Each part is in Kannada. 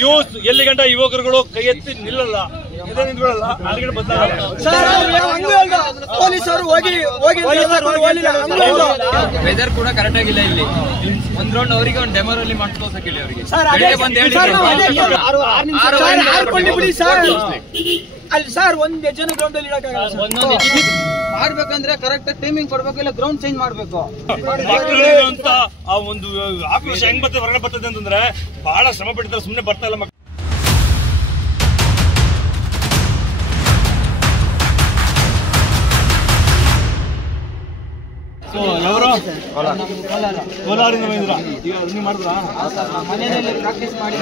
ಯೂತ್ ಎಲ್ಲಿ ಗಂಟ ಯುವಕರುಗಳು ಕೈ ಎತ್ತಿ ನಿಲ್ಲಲ್ಲ, ನಿಂತ್ಕೊಳ್ಳಲ್ಲ, ಅಲ್ಲಿಗೆ ಪೊಲೀಸರು ವೆದರ್ ಕೂಡ ಕರೆಕ್ಟ್ ಆಗಿಲ್ಲ. ಇಲ್ಲಿ ಒಂದ್ ರೌಂಡ್ ಅವರಿಗೆ ಒಂದು ಡೆಮೋ ಅಲ್ಲಿ ಮಾಡ್ಕೋಸಕ್ಕೆ ಹೇಳಿ ಅವರಿಗೆ ಅಲ್ಲಿ ಸರ್ ಒಂದ್ ಜನ ಗ್ರೌಂಡ್ ಅಲ್ಲಿ ಮಾಡ್ಬೇಕಂದ್ರೆ ಕರೆಕ್ಟ್ ಟೈಮಿಂಗ್ ಕೊಡ್ಬೇಕು, ಇಲ್ಲ ಗ್ರೌಂಡ್ ಚೇಂಜ್ ಮಾಡ್ಬೇಕು ಅಂತ ಆ ಒಂದು ಆಕ್ರೋಶ ಹೆಂಗ್ ಬರ್ತದೆ ಹೊರಗಡೆ ಬರ್ತದೆ ಅಂತಂದ್ರೆ ಬಹಳ ಶ್ರಮ ಪಟ್ಟಿದ್ದಾರೆ, ಸುಮ್ಮನೆ ಬರ್ತಾ ಇಲ್ಲ. ಕೋಲಾರಿಂದ ಬಂದಿದ್ರ ನೀವು ಮಾಡಿದ್ರ ಮನೆಯಲ್ಲಿ ಪ್ರಾಕ್ಟೀಸ್ ಮಾಡಿ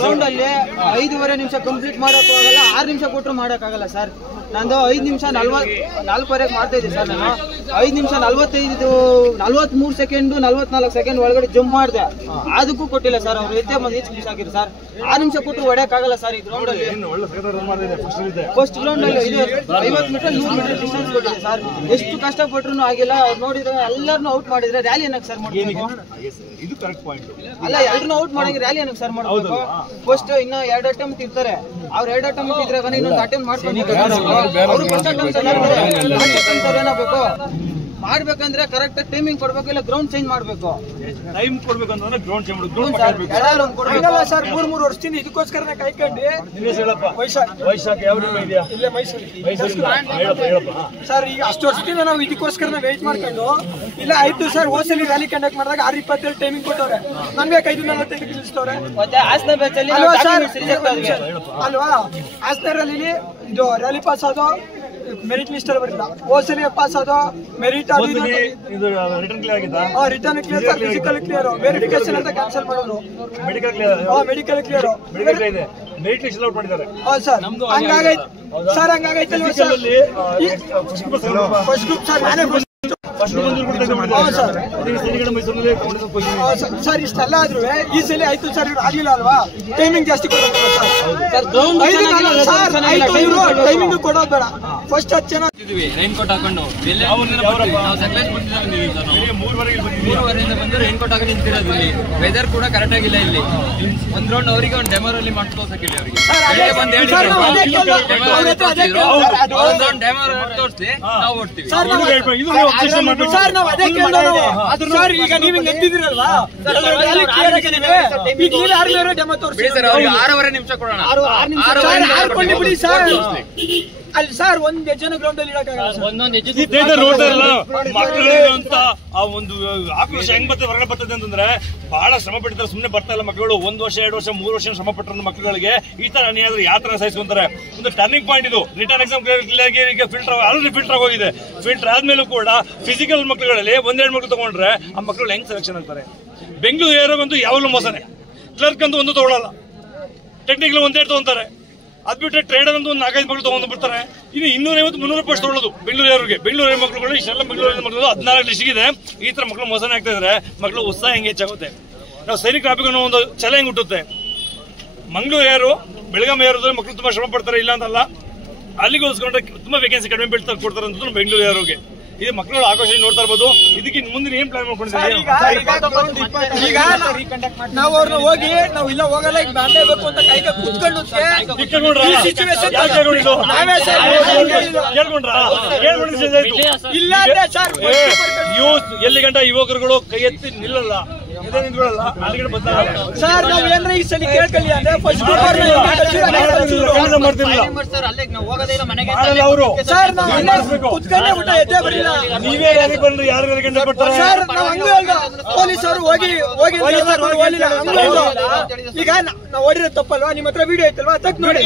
ಗ್ರೌಂಡ್ ಅಲ್ಲಿ 5.5 ನಿಮಿಷ ಕಂಪ್ಲೀಟ್ ಮಾಡಕ್ ಆಗಲ್ಲ, 6 ನಿಮಿಷ ಕೊಟ್ಟರು ಮಾಡಕ್ ಆಗಲ್ಲ ಸರ್. ನಂದು 5 ನಿಮಿಷ 4:45 ಮಾಡ್ತಾ ಇದ್ದೆ ಸರ್. ನಾನು 5 ನಿಮಿಷ 43 ಸೆಕೆಂಡ್ 44 ಸೆಕೆಂಡ್ ಒಳಗಡೆ ಜಂಪ್ ಮಾಡಿದೆ, ಅದಕ್ಕೂ ಕೊಟ್ಟಿಲ್ಲ ಸರ್. ಅವ್ರು ಎತ್ತೆ ಬಂದು ಈಚ್ ಮಿಸ್ ಆಗಿರು ಸರ್. 6 ನಿಮಿಷ ಕೊಟ್ಟರು ಹೊಡೆಯಕ್ ಆಗಲ್ಲ ಸರ್. ಈ ಗ್ರೌಂಡ್ ಅಲ್ಲಿ ಫಸ್ಟ್ ಗ್ರೌಂಡ್ ಅಲ್ಲಿ 50 ಮೀಟರ್ 100 ಮೀಟರ್ ಡಿಸ್ಟೆನ್ಸ್ ಕೊಟ್ಟಿದೆ ಸರ್. ಎಷ್ಟು ಕಷ್ಟಪಟ್ರು ಆಗಿಲ್ಲ. ಅವ್ರು ನೋಡಿದ್ರೆ ಎಲ್ಲರನ್ನು ಔಟ್ ಮಾಡಿದ್ರೆ ರ್ಯಾಲಿ ಏನಕ್ಕೆ ಸರ್ ಮಾಡ್ಬೇಕು? ಅಲ್ಲ, ಎಲ್ಲರನ್ನು ಔಟ್ ಮಾಡಂಗೆ ರ್ಯಾಲಿ ಏನಕ್ಕೆ ಸರ್ ಮಾಡ್ಬೇಕು? ಫಸ್ಟ್ ಇನ್ನ 2 ಅಟೆಂಪ್ಟ್ ಇರ್ತಾರೆ, ಅವ್ರು 2 ಅಟೆಂಪ್ಟ್ ಇದ್ರೆ ಇನ್ನೊಂದು ಅಟೆಂಪ್ಟ್ ಮಾಡ್ಕೊಂಡು ಏನಾಗಬೇಕು ಮಾಡ್ಬೇಕಂದ್ರೆ ಕರೆಕ್ಟ್ ಟೈಮಿಂಗ್ ಕೊಡ್ಬೇಕು, ಇಲ್ಲ ಗ್ರೌಂಡ್ ಚೇಂಜ್ ಮಾಡ್ಬೇಕು. ಟೈಮ್ ಕೊಡ್ಬೇಕು ಅಂತಂದ್ರೆ ಗ್ರೌಂಡ್ ಚೇಂಜ್ ಸರ್. 3 ವರ್ಷದಿಂದ ಇದಕ್ಕೋಸ್ಕರ ಕಾಯ್ಕೊಂಡು ವೈಶಾಖ ಯಾವ ಇದೆಯಾ ಇಲ್ಲೇ ಮೈಸೂರು ಸರ್. ಈಗ ಅಷ್ಟು ವರ್ಷದಿಂದ ನಾವು ಇದಕ್ಕೋಸ್ಕರ ವೆಯ್ಟ್ ಮಾಡ್ಕೊಂಡು ಇಲ್ಲ ಆಯ್ತು ಸರ್. ಹೋಸಲಿ ರ್ಯಾಲಿ ಕಂಡಕ್ಟ್ ಮಾಡಿದಾಗ 6:27 ಟೈಮಿಂಗ್ ಕೊಟ್ಟವ್ರೆ, ನನ್ಗೆ 5:45 ನಿಲ್ಲಿಸ್ತವ್ರೆ ಅಲ್ವಾ? ಹಾಸನ ರ್ಯಾಲಿಲಿ ಇದು ರ್ಯಾಲಿ ಪಾಸ್ ಆದೋ ಮೆರಿಟ್ ಲಿಸ್ಟ್ ಅಲ್ಲಿ ಬರಲಿಲ್ಲ, ಹೋಸಲಿ ಪಾಸ್ ಆದೋ merit return clear sir. Physical clear, verification ಅಂತ ಕ್ಯಾನ್ಸಲ್ ಮಾಡೋದು, ಮೆಡಿಕಲ್ ಕ್ಲಿಯರ್ ಇದೆ, ಮೆರಿಟ್ ಲಿಸ್ಟ್ ಔಟ್ ಮಾಡಿದ್ದಾರೆ ಸರ್. ಹಂಗಾಗೈತೆ ಸರ್, ಹಂಗಾಗೈತೆ ಫಸ್ಟ್ ಗ್ರೂಪ್ ಸರ್. ನಾನೇ ಸರ್ ಇಷ್ಟೆಲ್ಲ ಆದ್ರೂ ಈ ಸಲ ಆಯ್ತು ಸರ್. ಇವ್ರು ಆಗ್ಲಿಲ್ಲ ಅಲ್ವಾ? ಟೈಮಿಂಗ್ ಜಾಸ್ತಿ ಕೊಡೋದು ಸರ್. ಟೈಮಿಂಗ್ ಕೊಡೋದು ಬೇಡ. ಫಸ್ಟ್ 10 ಜನ ರೈನ್ ಕೋಟ್ ಹಾಕೊಂಡು 3:30 ಬಂದು ರೈನ್ ಕೋಟ್ ಹಾಕೊಂಡು ನಿಂತಿರೋದು. ಇಲ್ಲಿ ವೆದರ್ ಕೂಡ ಕರೆಕ್ಟ್ ಆಗಿಲ್ಲ. ಇಲ್ಲಿ ಒಂದ್ ರೌಂಡ್ ಅವರಿಗೆ ಒಂದು ಡೆಮೋ ಅಲ್ಲಿ ಮಾಡ್ಕೋಸಕ್ಕೆ ಹೇಳಿ ಅವರಿಗೆ ತೋರಿಸಿ ನಾವು ಓಡ್ತೀವಿ. ಸರ್ ನಾವು ಅದೇ ಸರ್. ಈಗ ನೀವು ನೆಟ್ಟಿದಿರಲ್ವಾ, ಡೆಮೋ ತೋರಿಸಿ 6.5 ನಿಮಿಷ ಕೊಡೋಣ. 6 ಬಿಡಿ ಸರ್. ಅಲ್ಲಿ ಸರ್ ಒಂದ್ ಜನ ಗ್ರೌಂಡ್ ಅಲ್ಲಿ ಮಕ್ಕಳೇ ಅಂತ ಆ ಒಂದು ಆಕ್ರೋಶ ಹೆಂಗ್ ಬರ್ತದೆ ಹೊರಗಡೆ ಬರ್ತದೆ ಅಂತಂದ್ರೆ ಬಹಳ ಶ್ರಮ ಪಟ್ಟಿದ್ದಾರೆ, ಸುಮ್ಮನೆ ಬರ್ತಾ ಇಲ್ಲ. ಮಕ್ಕಳು 1 ವರ್ಷ 2 ವರ್ಷ 3 ವರ್ಷ ಶ್ರಮ ಪಟ್ಟಿರೋ ಮಕ್ಕಳಿಗೆ ಈ ತರ ಅನ್ಯಾಯ ಯಾವ ತರ ಸಹಿಸ್ಕೊಂತಾರೆ? ಒಂದು ಟರ್ನಿಂಗ್ ಪಾಯಿಂಟ್ ಇದು. ರಿಟರ್ನ್ ಎಕ್ಸಾಮ್ ಈಗ ಆಲ್ರೆಡಿ ಫಿಲ್ಟರ್ ಆಗೋಗಿದೆ. ಫಿಲ್ಟರ್ ಆದ್ಮೇಲೂ ಕೂಡ ಫಿಸಿಕಲ್ ಮಕ್ಕಳುಗಳಲ್ಲಿ 1-2 ಮಕ್ಕಳು ತಗೊಂಡ್ರೆ ಆ ಮಕ್ಕಳು ಹೆಂಗ್ ಸೆಲೆಕ್ಷನ್ ಆಗ್ತಾರೆ? ಬೆಂಗಳೂರು ಏರೋಗಂತೂ ಯಾವಾಗಲೂ ಮೋಸನೆ. ಕ್ಲರ್ಕ್ ಅಂತೂ ಒಂದು ತಗೊಳ್ಳಲ್ಲ, ಟೆಕ್ನಿಕಲ್ 1-2 ತಗೊಂತಾರೆ. ಅದ್ ಬಿಟ್ಟರೆ ಟ್ರೇಡರ್ ಅಂತ ಒಂದು 4-5 ಮಕ್ಕಳು ತಗೊಂಡು ಬಿಡ್ತಾರೆ. ಇನ್ನು 250-300 ಪೋಸ್ಟ್ ತಗೊಳ್ಳೋದು ಬೆಂಗಳೂರಿಗೆ. ಬೆಂಗಳೂರು ಮಕ್ಕಳುಗಳು ಇಷ್ಟೆಲ್ಲ ಬೆಂಗಳೂರಿನ ಮಕ್ಕಳು 14 ಡಿಸ್ಟ್ರಿಕ್ಟ್ ಇದೆ. ಈ ತರ ಮಕ್ಕಳು ಮೋಸನೆ ಆಗ್ತಾ ಇದ್ರೆ ಮಕ್ಕಳು ಉತ್ಸಾಹ ಹೆಂಗೆ ಹೆಚ್ಚಾಗುತ್ತೆ? ನಾವು ಸೈನಿಕ ಆಗ್ಬೇಕು ಅನ್ನೋ ಒಂದು ಛಲ ಹೆಂಗ್ ಹುಟ್ಟುತ್ತೆ? ಮಂಗಳೂರು ಏರು ಬೆಳಗಾವಿ ಏರೋದ್ರೆ ಮಕ್ಕಳು ತುಂಬಾ ಶ್ರಮ ಪಡ್ತಾರೆ, ಇಲ್ಲ ಅಂತಲ್ಲ. ಅಲ್ಲಿಗೆ ಹೋಲಿಸ್ಕೊಂಡ್ರೆ ತುಂಬಾ ವೇಕೆನ್ಸಿ ಕಡಿಮೆ ಬೀಳ್ತಾ ಕೊಡ್ತಾರೆ ಅಂತ ಬೆಂಗಳೂರು ಏರೋಗೆ. ಇದು ಮಕ್ಕಳು ಆಕಾಶ ನೋಡ್ತಾ ಇರ್ಬೋದು. ಇದಕ್ಕೆ ಮುಂದಿನ ಏನ್ ಪ್ಲಾನ್ ಮಾಡ್ಕೊಂಡಿದ್ದೀವಿ? ಈಗ ನಾವು ಅವ್ರನ್ನ ಹೋಗಿ ನಾವು ಇಲ್ಲ ಹೋಗಲ್ಲ, ಈಗ ಮಾಡಲೇಬೇಕು ಅಂತ ಕೈಗ ಕೂತ್ಕೊಂಡು ಇಲ್ಲ ಯೂತ್ ಎಲ್ಲಿ ಗಂಟ ಯುವಕರುಗಳು ಕೈ ಎತ್ತಿ ನಿಲ್ಲಲ್ಲ, ನಿಂತ್ಕೊಳ್ಳಲ್ಲ, ಅಲ್ಲಿಗೆ ಸರ್. ನಾವ್ ಏನ್ರ ಈ ಸಲ ಕೇಳ್ಕೊಳ್ಳಿ ಅಂದ್ರೆ ಫಸ್ಟ್ ನೀವೇ ಬಂದ್ರೆ ಯಾರು ಸರ್. ನಾವು ಹಂಗ ಪೊಲೀಸರು ಈಗ ನಾವು ಓಡಿರೋ ತಪ್ಪಲ್ವಾ? ನಿಮ್ಮ ಹತ್ರ ವಿಡಿಯೋ ಐತಲ್ವಾ? ತಕ್ ನೋಡಿ.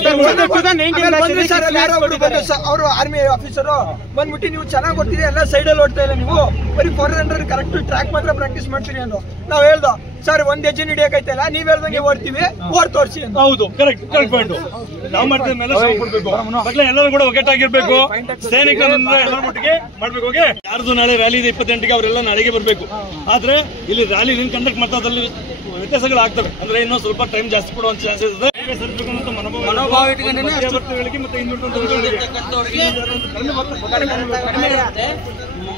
ಅವರು ಆರ್ಮಿ ಆಫೀಸರು ಬಂದ್ಬಿಟ್ಟು ನೀವು ಚೆನ್ನಾಗಿ ಓಡ್ತೀರಿ, ಎಲ್ಲ ಸೈಡಲ್ಲಿ ಓಡ್ತಾ ಇಲ್ಲ, ನೀವು ಬರೀ 400 ಕರೆಕ್ಟ್ ಟ್ರ್ಯಾಕ್ ಮಾತ್ರ ಪ್ರಾಕ್ಟೀಸ್ ಮಾಡ್ತೀರಿ ಅಂದ್ರು. ನಾವ್ ಹೇಳ್ದೋ ಸರ್ ಒಂದ್ ಹೆಜ್ಜೆ ಹಿಡಿಯಕೈತಲ್ಲ, ನೀವ್ ಹೇಳ್ದಂಗೆ ಓಡ್ತೀವಿ, ಓಡ್ ತೋರಿಸಿ ಅಂತ. ಹೌದು, ಕರೆಕ್ಟ್ ಪಾಯಿಂಟ್. ನಾವು ಮಾಡ್ತೀವಿ ಮೇಲೆ ಕೊಡ್ಬೇಕು, ಎಲ್ಲರೂ ಕೂಡ ಒಗ್ಗಟ್ಟಾಗಿರ್ಬೇಕು. ಸೈನಿಕರನ್ನ ಎಲ್ಲರ ಒಟ್ಟಿಗೆ ಮಾಡ್ಬೇಕು. ಯಾರ್ದು ನಾಳೆ ರ್ಯಾಲಿ ಇದೆ 28ಗೆ, ಅವರೆಲ್ಲ ನಾಳೆಗೆ ಬರ್ಬೇಕು. ಆದ್ರೆ ಇಲ್ಲಿ ರ್ಯಾಲಿ ಕಂಡಕ್ಟ್ ಮಾಡ್ತಾ ಅದ್ರಲ್ಲಿ ವ್ಯತ್ಯಾಸಗಳು ಆಗ್ತವೆ. ಅಂದ್ರೆ ಇನ್ನೂ ಸ್ವಲ್ಪ ಟೈಮ್ ಜಾಸ್ತಿ ಕೊಡುವಂತ ಚಾನ್ಸಸ್ ಇದೆ. ಮನೋಭಾವ ಇಟ್ಕೊಂಡ್ರೆ ಮತ್ತೆ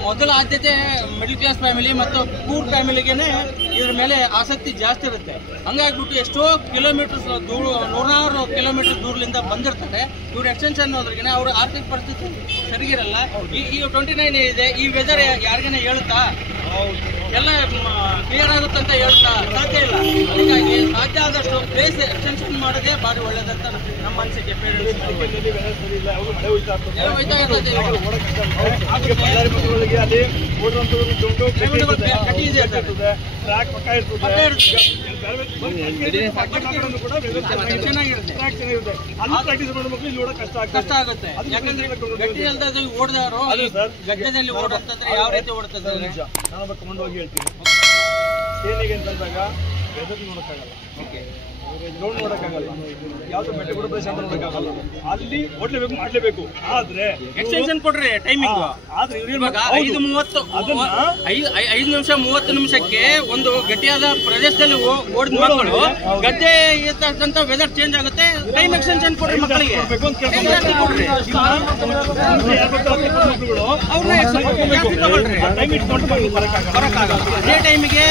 ಮೊದಲ ಆದ್ಯತೆ ಮಿಡಲ್ ಕ್ಲಾಸ್ ಫ್ಯಾಮಿಲಿ ಮತ್ತು ಪೂರ್ ಫ್ಯಾಮಿಲಿಗೆನೆ ಇದ್ರ ಮೇಲೆ ಆಸಕ್ತಿ ಜಾಸ್ತಿ ಇರುತ್ತೆ. ಹಂಗಾಗ್ಬಿಟ್ಟು ಎಷ್ಟೋ ಕಿಲೋಮೀಟರ್ಸ್ ನೂರಾರು ಕಿಲೋಮೀಟರ್ ದೂರದಿಂದ ಬಂದಿರ್ತಾರೆ. ಇವ್ರು ಎಕ್ಸ್ಟೆನ್ಷನ್ ಹೋದ್ರಿಗೆ ಅವ್ರ ಆರ್ಥಿಕ ಪರಿಸ್ಥಿತಿ ಸರಿಗಿರಲ್ಲ. ಈ 29 ಇದೆ, ಈ ವೆದರ್ ಯಾರಿಗೇನೆ ಹೇಳುತ್ತಾ ಎಲ್ಲ ಕ್ಲಿಯರ್ ಆಗುತ್ತೆ ಅಂತ ಹೇಳ್ತಾ ಸಾಧ್ಯ ಇಲ್ಲ. ಹೀಗಾಗಿ ಸಾಧ್ಯ ಆದಷ್ಟು ಪ್ಲೇಸ್ ಎಕ್ಸ್ಟೆನ್ಷನ್ ಮಾಡೋದೇ ಭಾರಿ ಒಳ್ಳೇದಂತ ನಮ್ಮ ಅನಿಸಿಕೆ. ಕಷ್ಟ ಆಗುತ್ತೆ, ಯಾಕಂದ್ರೆ ಗಟ್ಟಿ ಅಲ್ದಾಗ ಓಡಿದವರು ಗಡ್ಡೆದಲ್ಲಿ ಓಡೋದಂದ್ರೆ ಯಾವ ರೀತಿ ಓಡ್ತದೆ. ನಾನೊಬ್ಬ ಕಮಾಂಡ್ ಹೋಗಿ ಹೇಳ್ತೀನಿ, ಸೇನೆಗೆ ಅಂತಂದಾಗ ವೆದರ್ ನೋಡಕ್ಕಾಗಲ್ಲ, ಗ್ರೌಂಡ್ ನೋಡಕ್ಕಾಗಲ್ಲ, ಯಾವ್ದು ಬೆಟ್ಟ ಗುಡ್ಡ ಪ್ರದೇಶ ಅಂತ ನೋಡಕ್ಕಾಗಲ್ಲ. ಅಲ್ಲಿ ಓಡ್ಲೇಬೇಕು, ಮಾಡ್ಲೇಬೇಕು. ಆದ್ರೆ ಎಕ್ಸ್ಟೆನ್ಷನ್ ಕೊಡ್ರಿ ಟೈಮಿಂಗ್. ಆದ್ರೆ ಇವಾಗ 5 ನಿಮಿಷ 30 ನಿಮಿಷಕ್ಕೆ ಒಂದು ಗಟ್ಟಿಯಾದ ಪ್ರದೇಶದಲ್ಲಿ ಓಡಿದ ಮಕ್ಕಳು ಗದ್ದೆ ಇರ್ತಕ್ಕಂಥ ವೆದರ್ ಚೇಂಜ್ ಆಗುತ್ತೆ. ಟೈಮ್ ಎಕ್ಸ್ಟೆನ್ಷನ್ ಕೊಡ್ರಿ ಮಕ್ಕಳಿಗೆ, ಕೊಡ್ರಿ. ಟೈಮ್ ಇಟ್ಕೊಂಡು ಬರಕ್ಕಾಗಲ್ಲ. ಅದೇ ಟೈಮಿಗೆ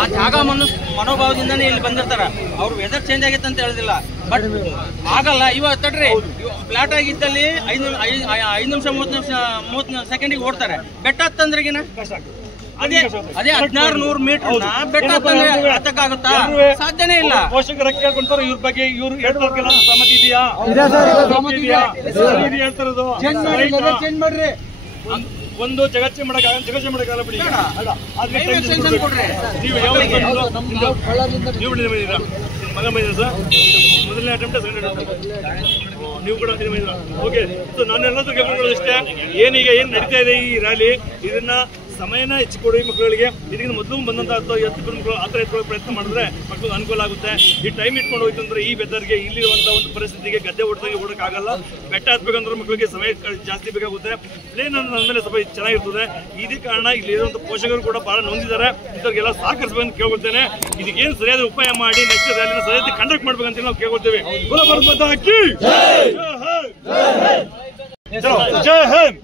ಆ ಜಾಗ ಮನೋಭಾವದಿಂದಾನೇ ಇಲ್ಲಿ ಬಂದಿರ್ತಾರ. ಅವ್ರು ವೆದರ್ ಚೇಂಜ್ ಆಗೈತೆ ಅಂತ ಹೇಳುದಿಲ್ಲ, ಬಟ್ ಆಗಲ್ಲ. ಇವಾಗ ತಡ್ರಿ, ಫ್ಲಾಟ್ ಆಗಿದ್ದಲ್ಲಿ 5 ನಿಮಿಷ 30 ಸೆಕೆಂಡಿಗೆ ಓಡ್ತಾರೆ. ಬೆಟ್ಟ ಹತ್ತಂದ್ರಿಗಿನ ಅದೇ 1600 ಮೀಟರ್ ಬೆಟ್ಟ ಹತ್ತಕ್ಕಾಗುತ್ತಾ? ಸಾಧ್ಯನೇ ಇಲ್ಲ. ಪೋಷಕರ ಕೇಳ್ಕೊಂತಾರೆ ಇವ್ರ ಬಗ್ಗೆ, ಇವ್ರು ಹೇಳ್ತಾರ ಸಮ್ಮತಿ ಇದೆಯಾ ಹೇಳ್ತಾರದು. ಒಂದು ಜಗಚ್ಚೆ ಮಾಡಕ್ಕಾಗಲ್ಲ ಬಿಡಿ. ನೀವು ಯಾವ ಮಗ ಬಂದಿರ ಸರ್? ಮೊದಲನೇ ಅಟೆಂಪ್ಟ್, ಸೆಕೆಂಡ್ ಅಟೆಂಪ್ಟ್ ನೀವು ಕೂಡ ಓಕೆ. ಸೊ ನಾನು ಎಲ್ಲದೂ ಕೇಳ್ಕೊಳ್ಳೋದಿಷ್ಟೇ, ಏನೀಗ ಏನು ನಡೀತಾ ಇದೆ ಈ ರ್ಯಾಲಿ, ಇದನ್ನ ಸಮಯನ ಹೆಚ್ಚಿಕೊಡಿ ಮಕ್ಕಳಿಗೆ. ಇದರಿಂದ ಮೊದಲು ಬಂದಂತ 10 ಮಕ್ಕಳು ಆ ಥರ ಎತ್ಕೊಳ್ಳೋ ಪ್ರಯತ್ನ ಮಾಡಿದ್ರೆ ಮಕ್ಕಳಿಗೆ ಅನುಕೂಲ ಆಗುತ್ತೆ. ಈ ಟೈಮ್ ಇಟ್ಕೊಂಡು ಹೋಯ್ತು ಅಂದ್ರೆ ಈ ವೆದರ್ಗೆ ಇಲ್ಲಿರುವಂಥ ಒಂದು ಪರಿಸ್ಥಿತಿಗೆ ಗದ್ದೆ ಓಡಿದಾಗ ಓಡೋಕ್ಕಾಗಲ್ಲ. ಬೆಟ್ಟ ಹತ್ಬೇಕಂದ್ರೆ ಮಕ್ಕಳಿಗೆ ಸಮಯ ಜಾಸ್ತಿ ಬೇಕಾಗುತ್ತೆ. ಪ್ಲೇನ್ ನನ್ನ ಮೇಲೆ ಸ್ವಲ್ಪ ಚೆನ್ನಾಗಿರ್ತದೆ. ಇದೇ ಕಾರಣ ಇಲ್ಲಿರುವಂಥ ಪೋಷಕರು ಕೂಡ ಬಹಳ ನೊಂದಿದ್ದಾರೆ. ಇಂಥವ್ರಿಗೆಲ್ಲ ಸಹಕರಿಸಬೇಕಂತ ಕೇಳ್ಕೊಳ್ತೇನೆ. ಇದಕ್ಕೇನು ಸರಿಯಾದ ಉಪಾಯ ಮಾಡಿ ನೆಕ್ಸ್ಟ್ ರ್ಯಾಲಿನ ಸರಿಯಾಗಿ ಕಂಡಕ್ಟ್ ಮಾಡ್ಬೇಕಂತ ನಾವು ಕೇಳ್ಕೊಳ್ತೇವೆ. ಜೈ ಹಿಂದ್.